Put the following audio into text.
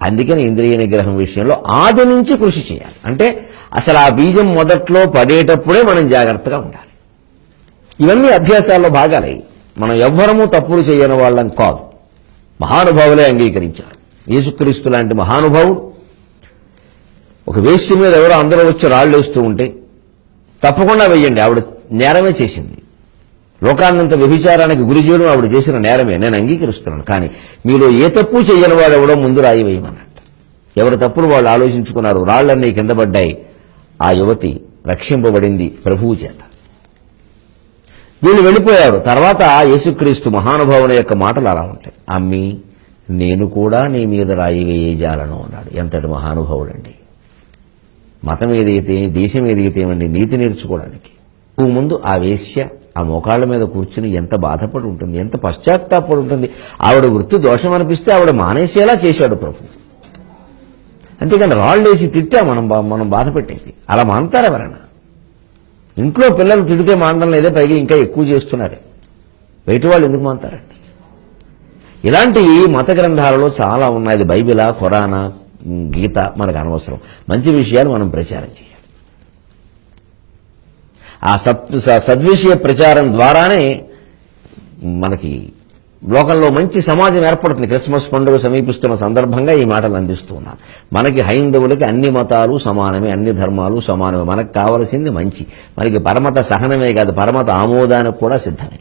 అందుకని ఇంద్రియ నిగ్రహం విషయంలో ఆది నుంచి కృషి చేయాలి. అంటే అసలు ఆ బీజం మొదట్లో పడేటప్పుడే మనం జాగ్రత్తగా ఉండాలి. ఇవన్నీ అభ్యాసాల్లో భాగాలే. మనం ఎవ్వరము తప్పులు చేయని వాళ్ళం కాదు, మహానుభావులే అంగీకరించారు. యేసుక్రీస్తు లాంటి మహానుభావుడు ఒక వేశ్య మీద ఎవరో అందరూ వచ్చి రాళ్ళు వేస్తూ ఉంటే తప్పకుండా వెయ్యండి, ఆవిడ నేరమే చేసింది, లోకాన్నంత వ్యభిచారానికి గురి చేయడం ఆవిడ చేసిన నేరమే, నేను అంగీకరిస్తున్నాను. కానీ మీలో ఏ తప్పు చేయని వాడు ఎవడో ముందు రాయి వేయమన్నట్టు. ఎవరి తప్పులు వాళ్ళు ఆలోచించుకున్నారు, రాళ్లన్నీ కింద పడ్డాయి. ఆ యువతి రక్షింపబడింది ప్రభువు చేత. వీళ్ళు వెళ్ళిపోయారు. తర్వాత యేసుక్రీస్తు మహానుభావుని యొక్క మాటలు అలా ఉంటాయి. అమ్మి నేను కూడా నీ మీద రాయి వేయజాలను అన్నాడు. ఎంతటి మహానుభావుడండి! మతం ఏదైతే, దేశం ఏదైతే ఏమండి, నీతి నేర్చుకోవడానికి ముందు ఆ వేశ్య ఆ మోకాళ్ళ మీద కూర్చుని ఎంత బాధపడి ఉంటుంది, ఎంత పశ్చాత్తాపడి ఉంటుంది. ఆవిడ వృత్తి దోషం అనిపిస్తే ఆవిడ మానేసేలా చేశాడు ప్రభు. అంతేకాని రాళ్ళేసి తిట్టా మనం బాధ పెట్టేది. అలా మానతారు ఎవరైనా? ఇంట్లో పిల్లలు తిడితే మానడం లేదే, పైగా ఇంకా ఎక్కువ చేస్తున్నారు. బయట వాళ్ళు ఎందుకు మానతారండి? ఇలాంటివి మత గ్రంథాలలో చాలా ఉన్నాయి. అది బైబిలా, ఖురానా, గీత మనకు అనవసరం. మంచి విషయాలు మనం ప్రచారం చేయాలి. ఆ సద్విషయ ప్రచారం ద్వారానే మనకి లోకంలో మంచి సమాజం ఏర్పడుతుంది. క్రిస్మస్ పండుగ సమీపిస్తున్న సందర్భంగా ఈ మాటలు అందిస్తూ ఉన్నాను. మనకి హైందవులకి అన్ని మతాలు సమానమే, అన్ని ధర్మాలు సమానమే. మనకు కావలసింది మంచి. మనకి పరమత సహనమే కాదు, పరమత ఆమోదానికి కూడా సిద్ధమే.